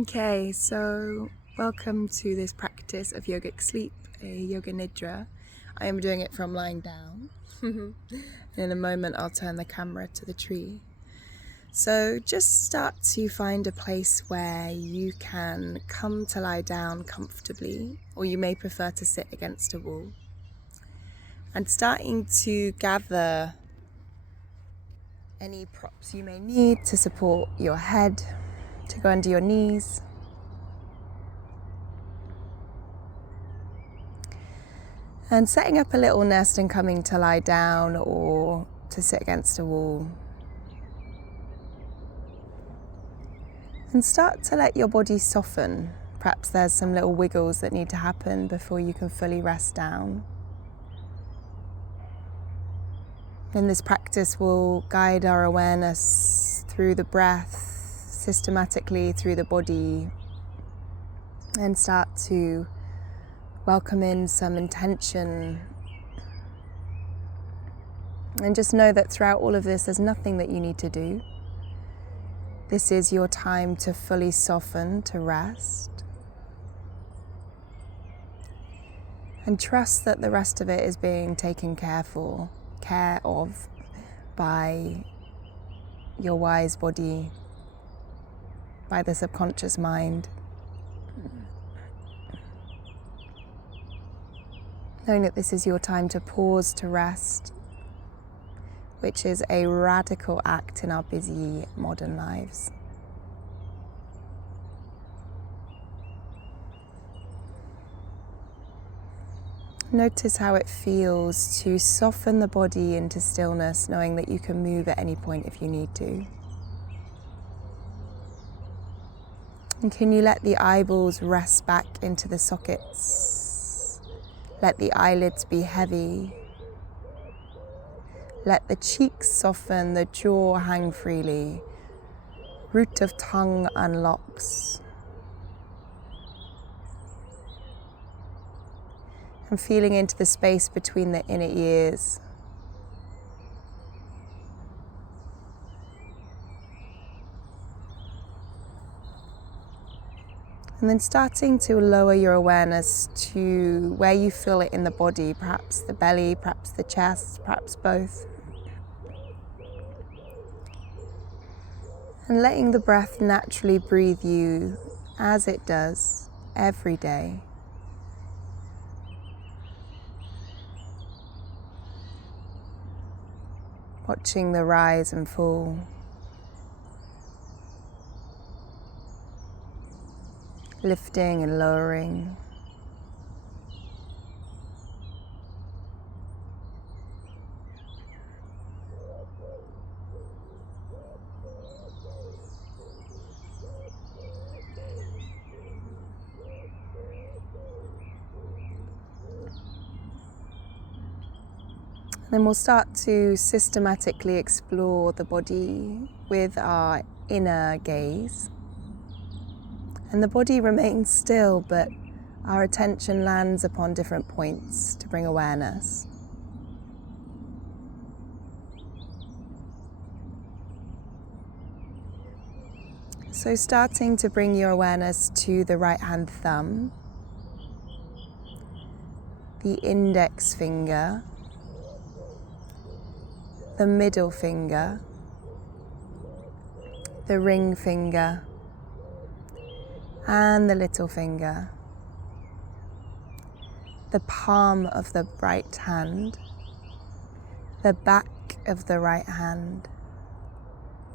Okay, so welcome to this practice of yogic sleep, a yoga nidra. I am doing it from lying down. In a moment I'll turn the camera to the tree. So just start to find a place where you can come to lie down comfortably, or you may prefer to sit against a wall. And starting to gather any props you may need to support your head, to go under your knees. And setting up a little nest and coming to lie down or to sit against a wall. And start to let your body soften. Perhaps there's some little wiggles that need to happen before you can fully rest down. And this practice will guide our awareness through the breath, systematically through the body, and start to welcome in some intention. And just know that throughout all of this, there's nothing that you need to do. This is your time to fully soften, to rest. And trust that the rest of it is being taken care of by your wise body, by the subconscious mind. Knowing that this is your time to pause, to rest, which is a radical act in our busy modern lives. Notice how it feels to soften the body into stillness, knowing that you can move at any point if you need to. And can you let the eyeballs rest back into the sockets? Let the eyelids be heavy. Let the cheeks soften, the jaw hang freely. Root of tongue unlocks. And feeling into the space between the inner ears. And then starting to lower your awareness to where you feel it in the body, perhaps the belly, perhaps the chest, perhaps both. And letting the breath naturally breathe you as it does every day. Watching the rise and fall. Lifting and lowering. Then we'll start to systematically explore the body with our inner gaze. And the body remains still, but our attention lands upon different points to bring awareness. So starting to bring your awareness to the right hand thumb, the index finger, the middle finger, the ring finger, and the little finger, the palm of the right hand, the back of the right hand,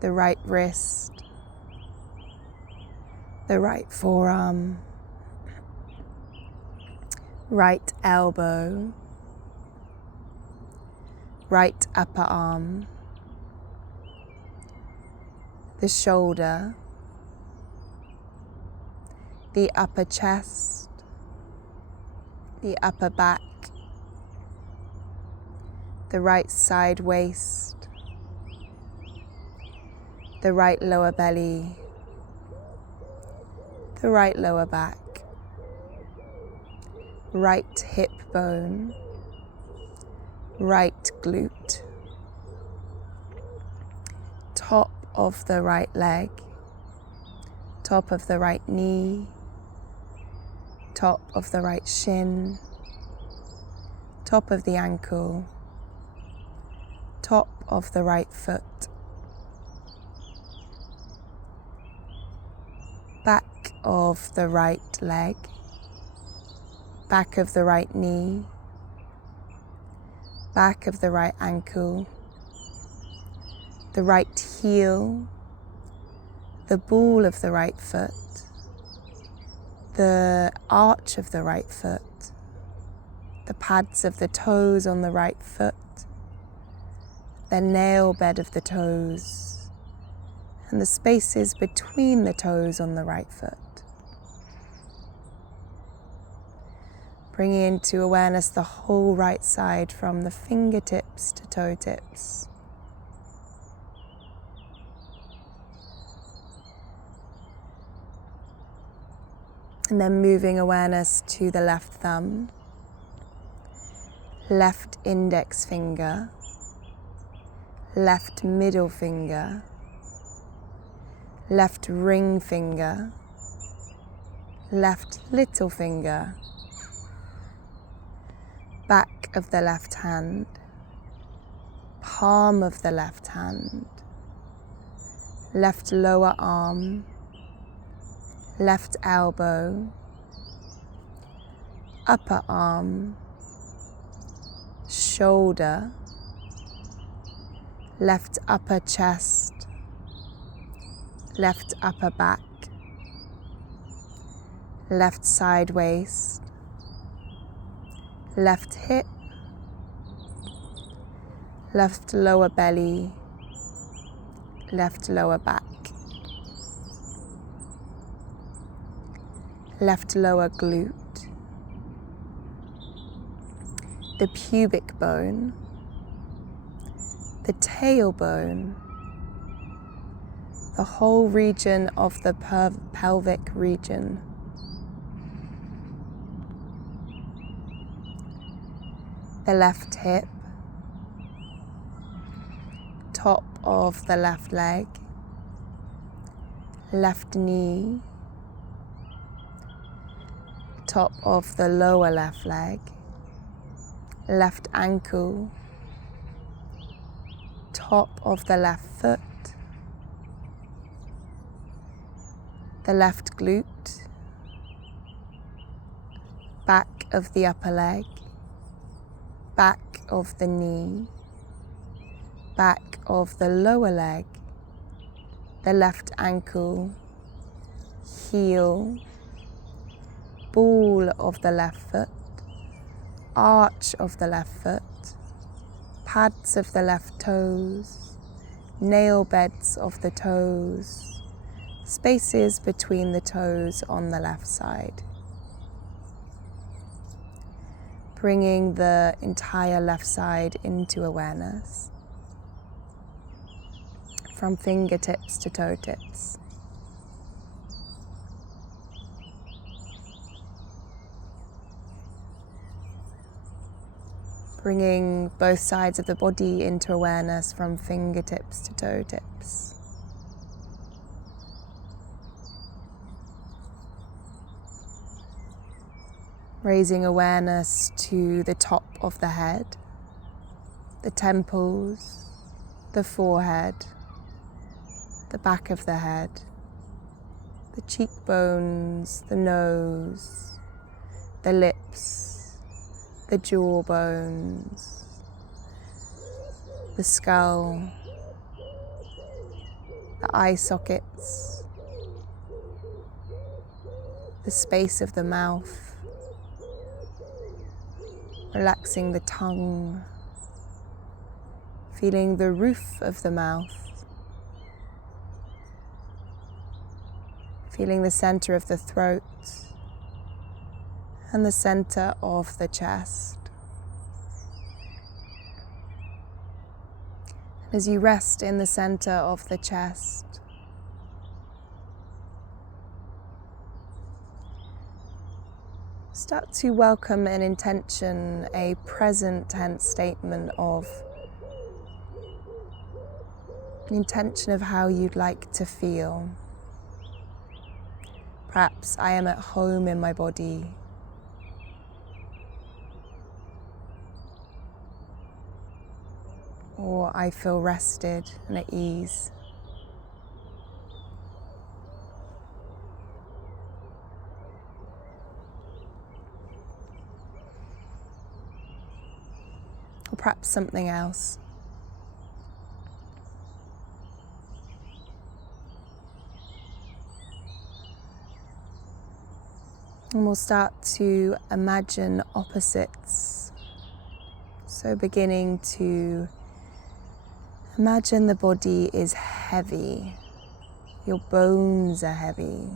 the right wrist, the right forearm, right elbow, right upper arm, the shoulder, the upper chest, the upper back, the right side waist, the right lower belly, the right lower back, right hip bone, right glute, top of the right leg, top of the right knee, top of the right shin, top of the ankle, top of the right foot, back of the right leg, back of the right knee, back of the right ankle, the right heel, the ball of the right foot, the arch of the right foot, the pads of the toes on the right foot, the nail bed of the toes, and the spaces between the toes on the right foot. Bringing into awareness the whole right side from the fingertips to toe tips. And then moving awareness to the left thumb, left index finger, left middle finger, left ring finger, left little finger, back of the left hand, palm of the left hand, left lower arm, left elbow, upper arm, shoulder, left upper chest, left upper back, left side waist, left hip, left lower belly, left lower back, left lower glute, the pubic bone, the tailbone, the whole region of the pelvic region, the left hip, top of the left leg, left knee, top of the lower left leg, left ankle, top of the left foot, the left glute, back of the upper leg, back of the knee, back of the lower leg, the left ankle, heel, ball of the left foot, arch of the left foot, pads of the left toes, nail beds of the toes, spaces between the toes on the left side. Bringing the entire left side into awareness, from fingertips to toe tips. Bringing both sides of the body into awareness from fingertips to toe tips. Raising awareness to the top of the head, the temples, the forehead, the back of the head, the cheekbones, the nose, the lips, the jawbones, the skull, the eye sockets, the space of the mouth, relaxing the tongue, feeling the roof of the mouth, feeling the center of the throat and the center of the chest. As you rest in the center of the chest, start to welcome an intention, a present tense statement of the intention of how you'd like to feel. Perhaps I am at home in my body. Or I feel rested and at ease. Or perhaps something else. And we'll start to imagine opposites. So beginning to imagine the body is heavy. Your bones are heavy.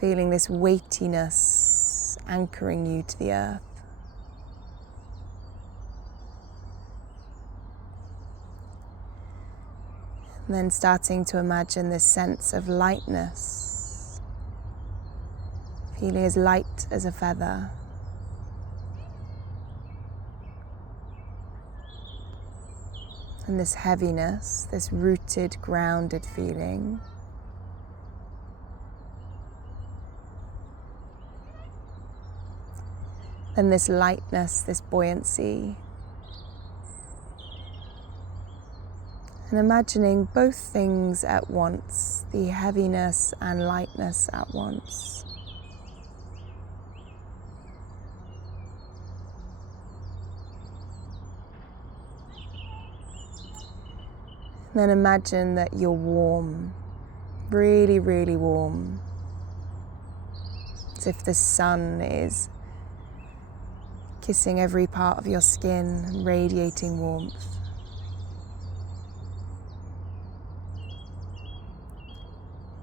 Feeling this weightiness anchoring you to the earth. And then starting to imagine this sense of lightness. Feeling as light as a feather. And this heaviness, this rooted, grounded feeling. And this lightness, this buoyancy. And imagining both things at once, the heaviness and lightness at once. And then imagine that you're warm, really, really warm. As if the sun is kissing every part of your skin and radiating warmth.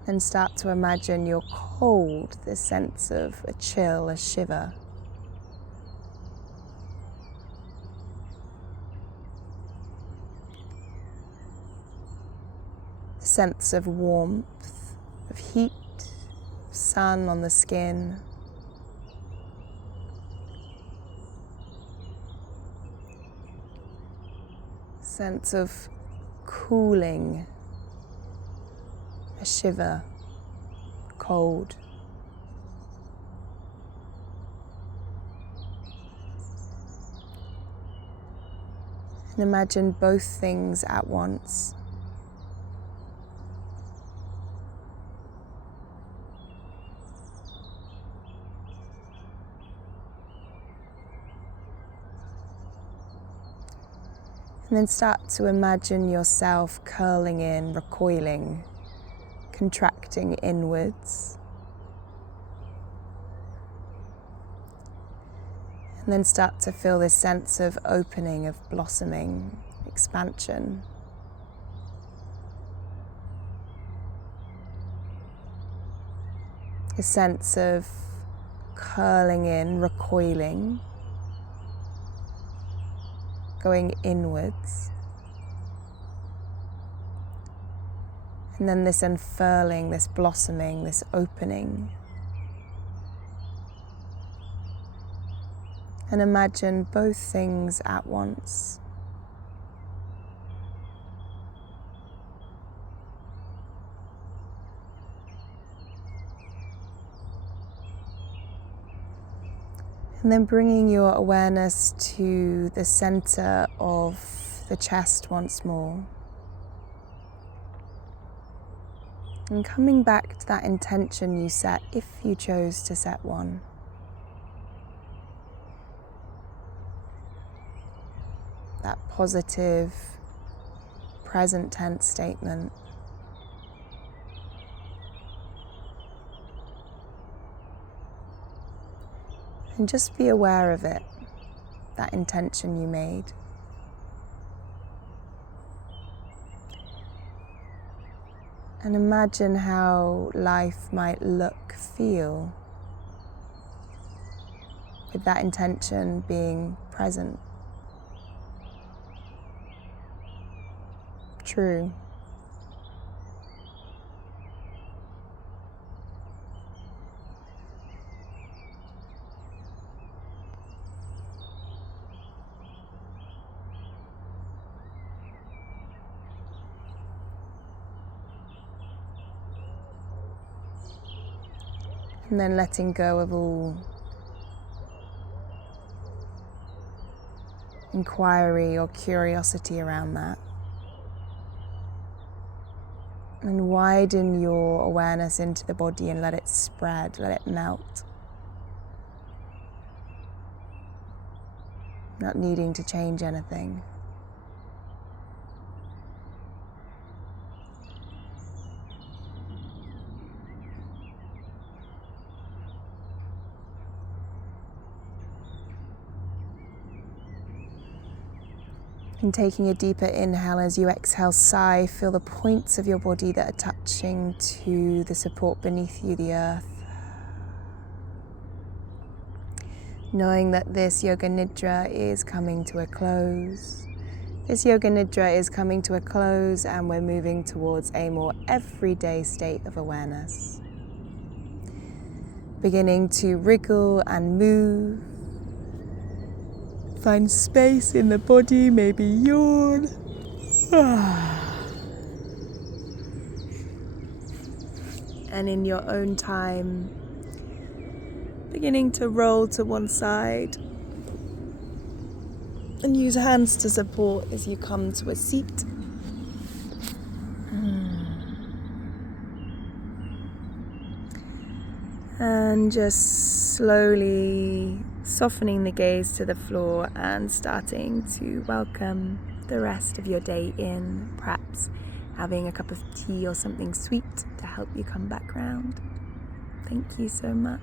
Then start to imagine you're cold, this sense of a chill, a shiver. A sense of warmth, of heat, sun on the skin. Sense of cooling. A shiver, cold. And imagine both things at once. And then start to imagine yourself curling in, recoiling, contracting inwards. And then start to feel this sense of opening, of blossoming, expansion. A sense of curling in, recoiling, going inwards. And then this unfurling, this blossoming, this opening. And imagine both things at once. And then bringing your awareness to the center of the chest once more. And coming back to that intention you set, if you chose to set one. That positive, present tense statement. And just be aware of it, that intention you made. And imagine how life might look, feel, with that intention being present, true. And then letting go of all inquiry or curiosity around that. And widen your awareness into the body and let it spread, let it melt. Not needing to change anything. And taking a deeper inhale as you exhale, sigh, feel the points of your body that are touching to the support beneath you, the earth. Knowing that this Yoga Nidra is coming to a close. This Yoga Nidra is coming to a close and we're moving towards a more everyday state of awareness. Beginning to wriggle and move. Find space in the body, maybe yawn. And in your own time, beginning to roll to one side. And use hands to support as you come to a seat. And just slowly softening the gaze to the floor and starting to welcome the rest of your day in, perhaps having a cup of tea or something sweet to help you come back round. Thank you so much.